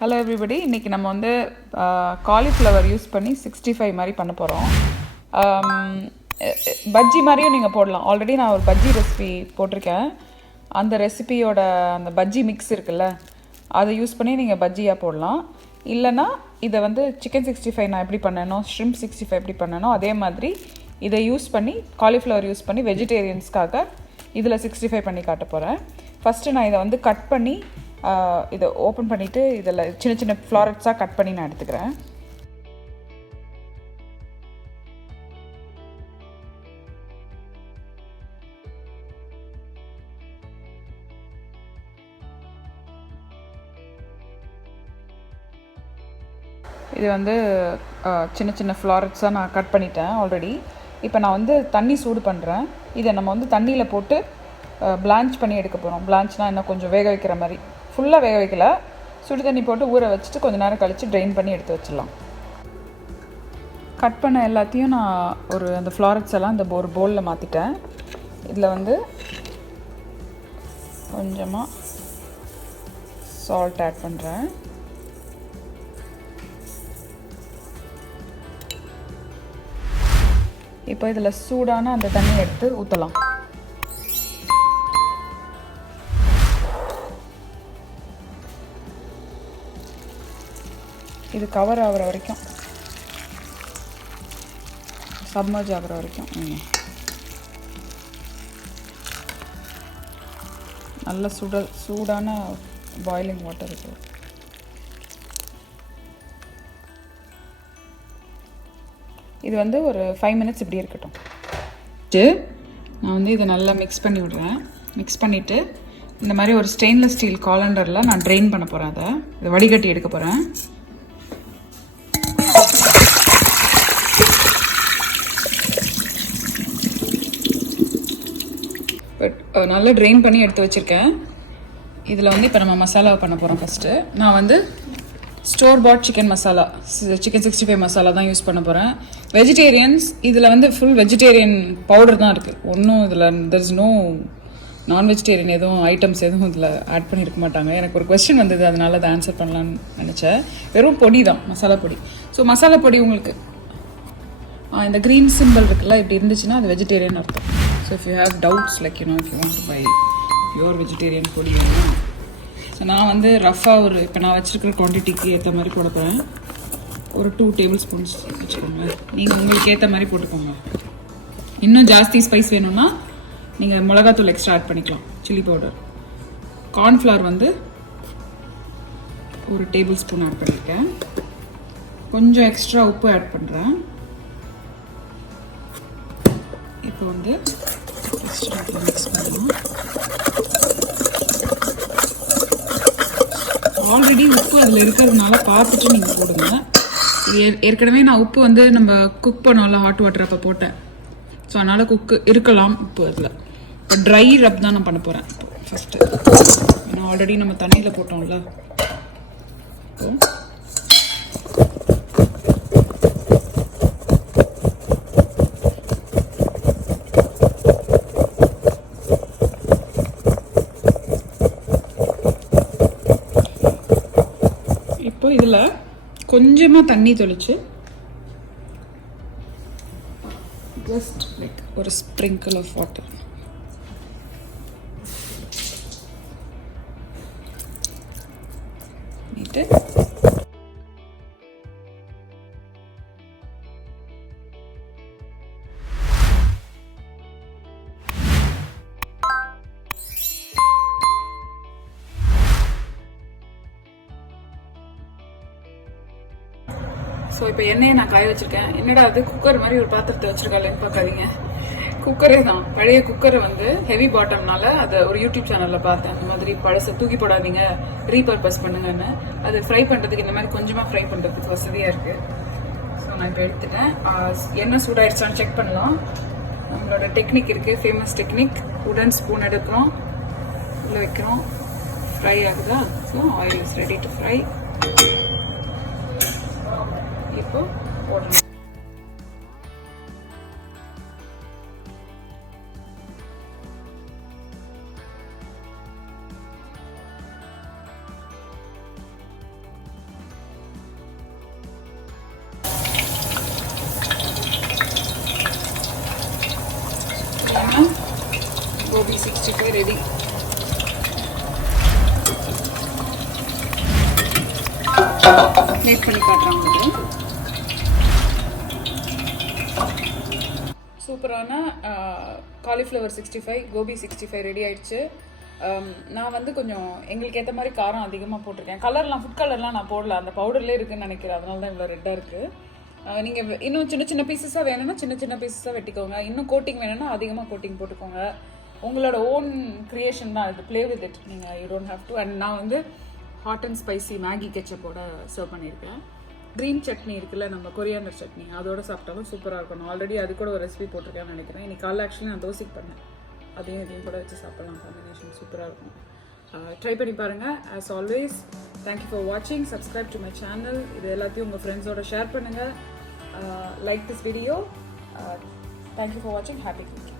Hello everybody, இன்றைக்கி நம்ம வந்து காலிஃப்ளவர் யூஸ் பண்ணி 65 மாதிரி பண்ண போகிறோம். பஜ்ஜி மாதிரியும் நீங்கள் போடலாம். ஆல்ரெடி நான் ஒரு பஜ்ஜி ரெசிபி போட்டிருக்கேன். அந்த ரெசிபியோட அந்த பஜ்ஜி மிக்ஸ் இருக்குல்ல, அதை யூஸ் பண்ணி நீங்கள் பஜ்ஜியாக போடலாம். இல்லைனா இதை வந்து சிக்கன் 65 நான் எப்படி பண்ணேனோ, ஷ்ரிம்ப் 65 எப்படி பண்ணேனோ அதே மாதிரி இதை யூஸ் பண்ணி காலிஃப்ளவர் யூஸ் பண்ணி வெஜிடேரியன்ஸ்க்காக இதில் 65 பண்ணி காட்ட போகிறேன். ஃபஸ்ட்டு நான் இதை வந்து கட் பண்ணி இதை ஓப்பன் பண்ணிவிட்டு இதில் சின்ன சின்ன ஃப்ளாரட்ஸாக கட் பண்ணி நான் எடுத்துக்கிறேன். இது வந்து சின்ன சின்ன ஃப்ளாரட்ஸாக நான் கட் பண்ணிட்டேன் ஆல்ரெடி. இப்போ நான் வந்து தண்ணி சூடு பண்ணுறேன். இதை நம்ம வந்து தண்ணியில் போட்டு பிளான்ச் பண்ணி எடுக்க போகிறோம். பிளான்ச்னால் இன்னும் கொஞ்சம் வேக வைக்கிற மாதிரி, ஃபுல்லாக வேக வைக்கல, சுடு தண்ணி போட்டு ஊற வச்சுட்டு கொஞ்சம் நேரம் கழித்து ட்ரெயின் பண்ணி எடுத்து வச்சிடலாம். கட் பண்ண எல்லாத்தையும் நான் அந்த ஃப்ளாரட்ஸ் எல்லாம் இந்த ஒரு பவுலில் மாற்றிட்டேன். இதில் வந்து கொஞ்சமாக சால்ட் ஆட் பண்ணுறேன். இப்போ இதில் சூடான அந்த தண்ணியை எடுத்து ஊற்றலாம். இது கவர் ஆகிற வரைக்கும், சப்மர்ஜ் ஆகிற வரைக்கும் நல்ல சூடான பாயிலிங் வாட்டர் இருக்குது. இது வந்து ஒரு 5 மினிட்ஸ் இப்படி இருக்கட்டும். நான் வந்து இதை நல்லா மிக்ஸ் பண்ணி விடுறேன். மிக்ஸ் பண்ணிவிட்டு இந்த மாதிரி ஒரு ஸ்டெயின்லெஸ் ஸ்டீல் காலண்டரில் நான் ட்ரெயின் பண்ண போகிறேன். இதை வடிகட்டி எடுக்க போகிறேன். நல்லா ட்ரெயின் பண்ணி எடுத்து வச்சுருக்கேன். இதில் வந்து இப்போ நம்ம மசாலாவை பண்ண போகிறோம். ஃபஸ்ட்டு நான் வந்து store bought chicken masala, chicken 65 masala தான் யூஸ் பண்ண போகிறேன். வெஜிடேரியன்ஸ் இதில் வந்து ஃபுல் வெஜிடேரியன் பவுடர் தான் இருக்குது. ஒன்றும் இதில் தெர் இஸ் நோ நான் வெஜிடேரியன் எதுவும் ஐட்டம்ஸ் எதுவும் இதில் ஆட் பண்ணியிருக்க மாட்டாங்க. எனக்கு ஒரு கொஸ்டின் வந்தது, அதனால அதை ஆன்சர் பண்ணலான்னு நினச்சேன். வெறும் பொடி தான், மசாலா பொடி. ஸோ மசாலா பொடி உங்களுக்கு இந்த க்ரீன் சிம்பிள் இருக்குல்ல, இப்படி இருந்துச்சுன்னா அது வெஜிடேரியன் அர்த்தம். So if you have doubts like if you want to buy pure vegetarian பொடி வேணும். ஸோ நான் வந்து ரஃபாக இப்போ நான் வச்சுருக்கிற குவான்டிட்டிக்கு ஏற்ற மாதிரி போட போகிறேன். ஒரு 2 டேபிள் ஸ்பூன்ஸ் வச்சுக்கோங்க. நீங்கள் உங்களுக்கு ஏற்ற மாதிரி போட்டுக்கோங்க. இன்னும் ஜாஸ்தி ஸ்பைஸ் வேணும்னா நீங்கள் மிளகாத்தூள் எக்ஸ்ட்ரா ஆட் பண்ணிக்கலாம், சில்லி பவுடர். கார்ன்ஃப்ளவர் வந்து ஒரு டேபிள் ஸ்பூன் ஆட் பண்ணியிருக்கேன். கொஞ்சம் எக்ஸ்ட்ரா உப்பு ஆட் பண்ணுறேன். இப்போ வந்து மிக்ஸ் பண்ணலாம். ஆல்ரெடி உப்பு அதில் இருக்கிறதுனால பார்த்துட்டு நீங்கள் போடுங்க. ஏற்கனவே நான் உப்பு வந்து நம்ம குக் பண்ணோம்ல, ஹாட் வாட்டர் அப்போ போட்டேன். ஸோ அதனால் இருக்கலாம் உப்பு அதில். இப்போ ட்ரை ரப் தான் நான் பண்ண போகிறேன் ஃபஸ்ட்டு. ஏன்னா ஆல்ரெடி நம்ம தண்ணியில் போட்டோம்ல. இப்போ இதில் கொஞ்சமாக தண்ணி தெளித்து ஜஸ்ட் லைக் ஒரு ஸ்ப்ரிங்கிள் ஆஃப் வாட்டர் பண்ணிட்டு ஸோ இப்போ எண்ணெயை நான் காய வச்சுருக்கேன். என்னடா அது குக்கர் மாதிரி ஒரு பாத்திரத்தை வச்சுருக்காளேன்னு பார்க்காதீங்க, குக்கரே தான். பழைய குக்கரை வந்து ஹெவி பாட்டம்னால அதை ஒரு யூடியூப் சேனலில் பார்த்தேன். அந்த மாதிரி பழசை தூக்கி போடாதீங்க, ரீபர்பஸ் பண்ணுங்கன்னு. அது ஃப்ரை பண்ணுறதுக்கு இந்த மாதிரி கொஞ்சமாக ஃப்ரை பண்ணுறதுக்கு வசதியாக இருக்குது. ஸோ நான் இப்போ எடுத்துட்டேன். எண்ணெய் சூடாயிடுச்சான்னு செக் பண்ணலாம். நம்மளோட டெக்னிக் இருக்குது, ஃபேமஸ் டெக்னிக். உடன் ஸ்பூன் எடுக்கிறோம், உள்ளே வைக்கிறோம், ஃப்ரை ஆகுதா? So oil is ready to fry. இப்போ போடணும். கோபி 65 ரெடி. பிளேட் பண்ணி காட்டுறேன் உங்களுக்கு. சூப்பரான காலிஃப்ளவர் 65, கோபி 65 ரெடி ஆயிடுச்சு. நான் வந்து கொஞ்சம் எங்களுக்கு ஏற்ற மாதிரி காரம் அதிகமாக போட்டிருக்கேன். கலர்லாம் ஃபுட் கலர்லாம் நான் போடல, அந்த பவுடர்லேயே இருக்குதுன்னு நினைக்கிறேன், அதனால தான் இவ்வளோ ரெட்டாக இருக்குது. நீங்கள் இன்னும் சின்ன சின்ன பீசஸாக வேணும்னா சின்ன சின்ன பீசஸாக வெட்டிக்கோங்க. இன்னும் கோட்டிங் வேணும்னா அதிகமாக கோட்டிங் போட்டுக்கோங்க. உங்களோட ஓன் க்ரியேஷன் தான் இது, ப்ளே வித் இட். நீங்கள் you don't have to. And நான் வந்து ஹாட் அண்ட் ஸ்பைசி மேகி கெச்சப்போட சர்வ் பண்ணியிருக்கேன். க்ரீன் சட்னி இருக்குல்ல, நம்ம கொரியாண்டர் சட்னி, அதோட சாப்பிட்டாலும் சூப்பராக இருக்கும். நான் ஆல்ரெடி அது கூட ஒரு ரெசிபி போட்டிருக்கேன்னு நினைக்கிறேன். இன்னைக்கு காலைல ஆக்சுவலி நான் தோசைக்கு பண்ணேன், அதையும் இதையும் கூட வச்சு சாப்பிடலாம். காம்பினேஷன் சூப்பராக இருக்கும். ட்ரை பண்ணி பாருங்கள். ஆஸ் ஆல்வேஸ் தேங்க்யூ ஃபார் வாட்சிங். Subscribe to my channel. இது எல்லாத்தையும் உங்கள் ஃப்ரெண்ட்ஸோட ஷேர் பண்ணுங்கள். Like this video. Thank you for வாட்சிங். Happy cooking.